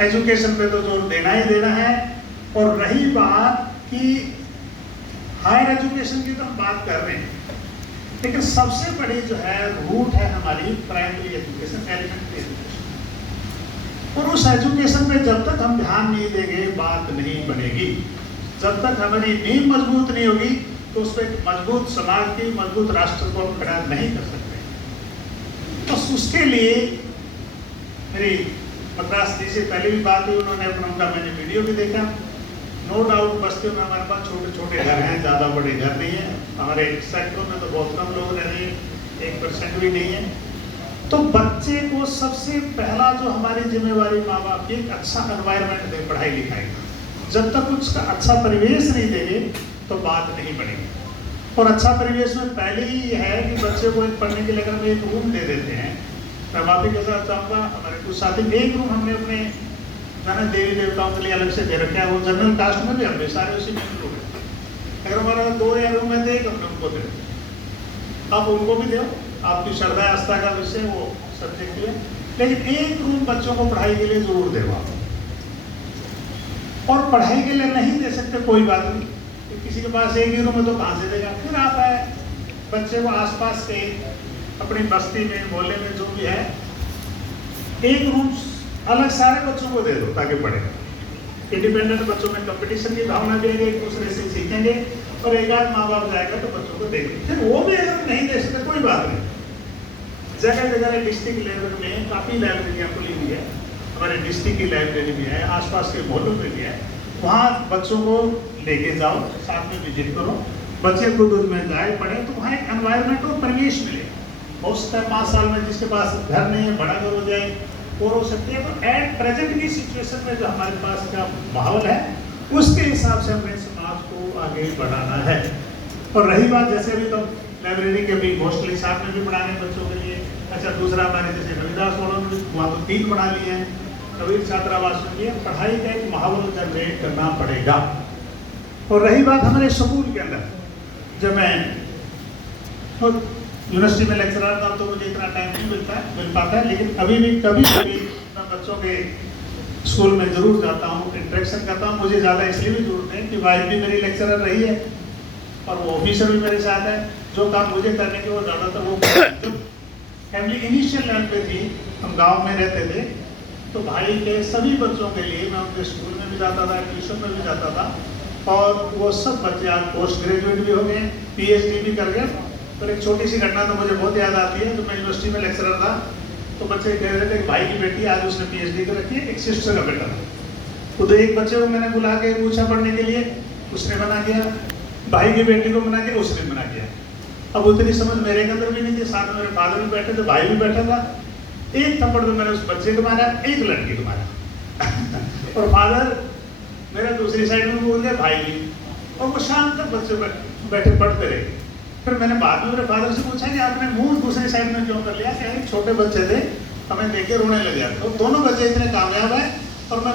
Education पे तो जोर देना ही देना है। और रही बात कि हायर एजुकेशन की तो हम बात कर रहे हैं, लेकिन सबसे बड़ी जो है रूट है हमारी प्राइमरी एजुकेशन, एलिमेंट्री एजुकेशन। और उस एजुकेशन पे जब तक हम ध्यान नहीं देंगे बात नहीं बनेगी। जब तक हमारी नींव मजबूत नहीं होगी तो उस पर मजबूत समाज की, मजबूत राष्ट्र को हम खड़ा नहीं कर सकते। तो उसके लिए मेरी मद्रास जी से पहले भी बात हुई, उन्होंने अपना उनका मैंने वीडियो भी देखा। नो डाउट बस्तियों में हमारे पास छोटे छोटे घर हैं, ज़्यादा बड़े घर नहीं है। हमारे सेक्टरों में तो बहुत कम लोग रह रहे हैं, 1% भी नहीं है। तो बच्चे को सबसे पहला जो हमारी जिम्मेवारी माँ बाप की, एक अच्छा एनवायरनमेंट दे पढ़ाई लिखाई का। जब तक उसका अच्छा परिवेश नहीं देंगे तो बात नहीं बनेगी। और अच्छा परिवेश में पहले ही ये है कि बच्चे को एक पढ़ने के लिए अगर हम एक रूम दे देते हैं, मैं माफी के साथ चाहूँगा, हमारे कुछ साथी एक रूम हमने अपने जाना देवी देवताओं के लिए अलग से दे रखा है। वो जनरल कास्ट में भी हम सारे उसी में लोग हैं। अगर हमारा 2 या रूम में दे, हमने उनको दे, आप उनको भी दो, आपकी श्रद्धा आस्था का विषय वो सब्जेक्ट है, लेकिन एक रूम बच्चों को पढ़ाई के लिए जरूर दे। और पढ़ाई के लिए नहीं दे सकते कोई बात नहीं, तो किसी के पास एक ही रूम है तो कहाँ से देगा। फिर आप है बच्चे को आसपास के अपनी बस्ती में, मोहल्ले में जो भी है, एक रूम अलग सारे बच्चों को दे दो ताकि पढ़े। इंडिपेंडेंट बच्चों में कंपटीशन की भावना भी आएगी, एक दूसरे से सीखेंगे, और एक आध माँ बाप जाएगा तो बच्चों को देखेंगे। फिर वो भी अगर नहीं दे सकते कोई बात नहीं, जगह जगह डिस्ट्रिक्ट लेवल में काफ़ी लाइब्रेरियाँ खुली हुई है, हमारे डिस्ट्रिक्ट की लाइब्रेरी भी है, आसपास के मोहल्लों में भी है। वहाँ बच्चों को लेके जाओ, साथ में विजिट करो, बच्चे खुद उसमें जाए पढ़े, तो वहाँ एक एनवायरनमेंट और परिवेश मिले। हो सकता है 5 साल में जिसके पास घर नहीं है, बड़ा घर हो जाए और हो सकती है। तो एट प्रेजेंट की सिचुएशन में जो हमारे पास का माहौल है, उसके हिसाब से हमें समाज को आगे बढ़ाना है। और रही बात, जैसे अभी तो लाइब्रेरी के भी मोस्टली साथ में भी पढ़ाने बच्चों के लिए। अच्छा, दूसरा हमारे जैसे रविदास वालों ने वहाँ तो 3 पढ़ा लिए हैं, कबीर छात्रावास में भी पढ़ाई का एक माहौल जनरेट करना पड़ेगा। और रही बात हमारे स्कूल के अंदर, जब मैं यूनिवर्सिटी में लेक्चरर था तो मुझे इतना टाइम नहीं मिल पाता है, लेकिन अभी भी कभी कभी मैं बच्चों के स्कूल में ज़रूर जाता हूँ, इंटरेक्शन करता हूँ। मुझे ज़्यादा इसलिए भी ज़रूरत है कि वाइफ भी मेरी लेक्चरर रही है और वो ऑफिसर भी मेरे साथ है। जो काम मुझे करने के वो ज़्यादातर वो फैमिली इनिशियल लेवल पे थी, हम गाँव में रहते थे, तो भाई के सभी बच्चों के लिए मैं उनके स्कूल में भी जाता था, ट्यूशन में भी जाता था, और वो सब बच्चे आज पोस्ट ग्रेजुएट भी हो गए, PhD भी कर गए। पर एक छोटी सी घटना तो मुझे बहुत याद आती है। तो मैं यूनिवर्सिटी में लेक्चरर था, तो बच्चे कह रहे थे कि भाई की बेटी आज उसने PhD कर रखी है, एक सिस्टर का बेटा था। तो एक बच्चे को मैंने बुला के पूछा पढ़ने के लिए, उसने मना किया। भाई की बेटी को मना किया, उसने मना किया। अब उतनी समझ मेरे अंदर भी नहीं थी, साथ में मेरे फादर भी बैठे थे, भाई भी बैठा था। एक थप्पड़ तो मैंने उस बच्चे को मारा, एक लड़की को मारा और फादर मेरा दूसरी साइड में बोल दिया, भाई भी। और वो शाम तक बच्चे बैठे पढ़ते रहे। फिर मैंने बाद में मेरे फादर से पूछा कि आपने मुंह दूसरी साइड में क्यों कर लिया? क्या छोटे बच्चे थे, हमें देख के रोने लगे। तो दोनों बच्चे इतने कामयाब हैं और मैं